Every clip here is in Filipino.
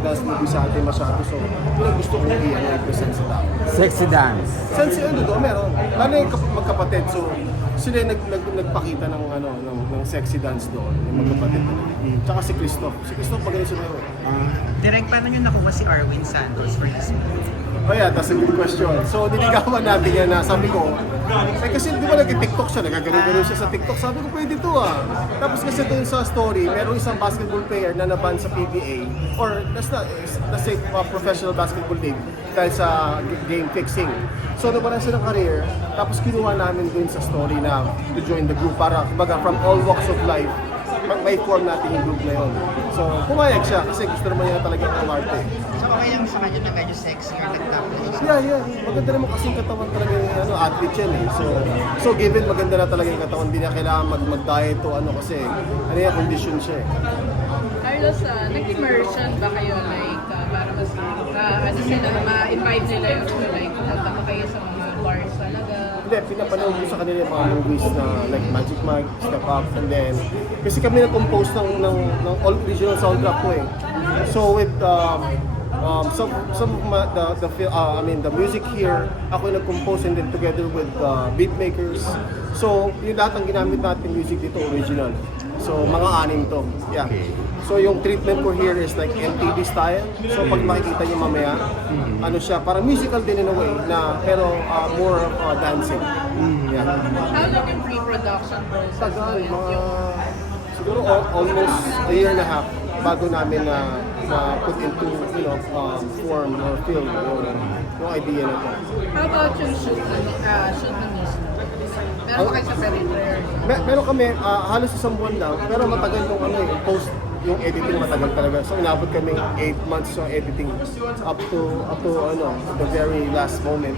dance movie sa atin masyado. So, yun ang gusto kong i-present sa tao. Sexy dance. Sense ano doon, meron. Lalo yung magkapatid. So, sila yung nagpakita ng sexy dance doon. Yung magkapatid talaga. Tsaka si Christoph. Si Christoph magaling sumayo. Direk, paano nyo nakuha si Arwin Santos for this movie? Oh yeah, that's a good question. So, niligawan natin yan na sabi ko, kasi di ba nag-TikTok siya, nagagano-gano siya sa TikTok. Sabi ko, pwede to ah. Tapos kasi doon sa story, merong isang basketball player na naban sa PBA or let's say professional basketball league dahil sa game fixing. So, nabalan siya ng career. Tapos kinuha namin doon sa story na to join the group para, kumbaga, from all walks of life, may form natin yung group na yun. So, pumayag siya kasi gusto naman niya talaga ng arte. So, okay lang sa kanya na medyo sexy or nag-topless? Yeah. Maganda naman kasing katawan talaga yung athlete yan eh. So given maganda na talaga yung katawan, hindi niya kailangan mag-diet o ano kasi ano yung condition siya eh. Carlos, nag-immersion ba kayo like para mas ano sila, ma-invite nila yung like punta pa kayo sa mga bars talaga? Hindi, pinapanood ko sa kanila yung mga movies na like Magic Mike, Step Up, and then kasi kami nag-compose ng all original soundtrack ko eh. So with the music here, ako yung nag-compose and then together with beat makers. So yung lahat ng ginamit natin music dito original. So mga anim to. Yeah. So yung treatment ko here is like MTV style. So pag makikita niyo mamaya, ano siya, parang musical din in a way na pero more of dancing. Yeah. How long yung pre-production process? Tagal, siguro almost a year and a half bago namin na put into form or film yung idea na to. How about yung shoot na mismo? Meron ba kayo sa perimeter? Meron kami halos isang buwan lang pero matagal yung post yung editing matagal talaga. So inabot kami 8 months sa editing up to the very last moment.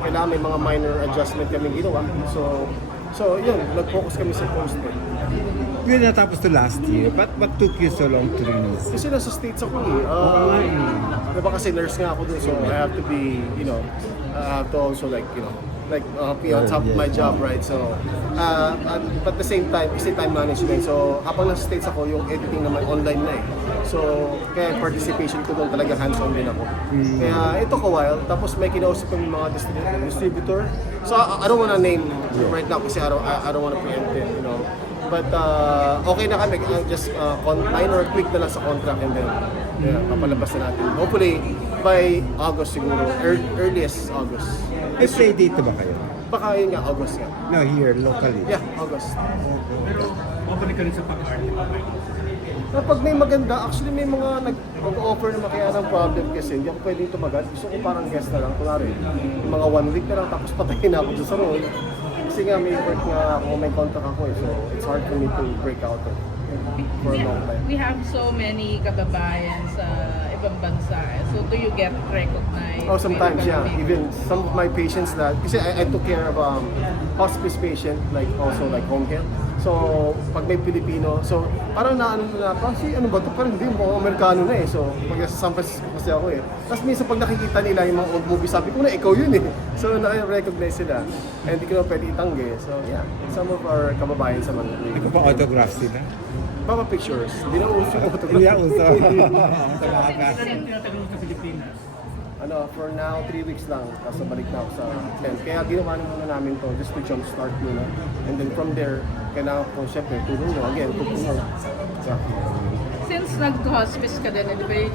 Kailangan may mga minor adjustment kami ginawa. So yun, nag-focus kami sa post. Yun natapos to last year, but what took you so long to release? Kasi nasa States ako diba kasi nurse nga ako dun, so I have to be, I have to also be on top of my job, right? So, but at the same time, kasi time management. So, habang nasa States ako, yung editing naman online na eh. So, kaya participation ko doon talaga hands-on din ako. Kaya ito ko while, tapos may kinausap kami mga distributor. So, I don't wanna name right now kasi I don't wanna preempt it, But okay na kami, just minor tweak na lang sa contract and then papalabas na natin. Hopefully by August siguro, earliest August. May play date ba kayo? Baka yun nga, August nga. No, here, locally. Yeah, August. Open ka rin sa pag-arte. Pag may maganda, actually may mga nag-offer naman kaya ng problem kasi hindi ako pwedeng tumagal. Gusto ko parang guest na lang, kunwari. Yung mga 1 week na lang, tapos patayin na ako doon sa role. Kasi nga may work nga ako, may contract ako eh. So it's hard for me to break out for a long time. We have so many kababayan sa ibang bansa. So do you get recognized? Oh, sometimes, yeah. Even some of my patients that, kasi I took care of hospice patient, like also like home care. So, pag may Pilipino, so parang ano ba ito? Parang hindi, mga Amerikano na eh. So, pag nasa San Francisco kasi ako eh. Tapos minsan pag nakikita nila yung mga old movie, sabi ko na ikaw yun eh. So, na-recognize sila. And hindi ko na pwede itanggi. So, yeah. Some of our kababayan sa mga Ikaw pa autograph sila? Papa pictures. Hindi na uso yung photograph. Hindi ako sa mga Tinatanong sa Pilipinas. For now, 3 weeks lang. Tapos balik na ako sa tent. Kaya ginawa na muna namin to just to jumpstart muna. And then from there, kailangan ko syempre tulong mo. Again, tulong mo. Since nag-hospice ka din, di ba yun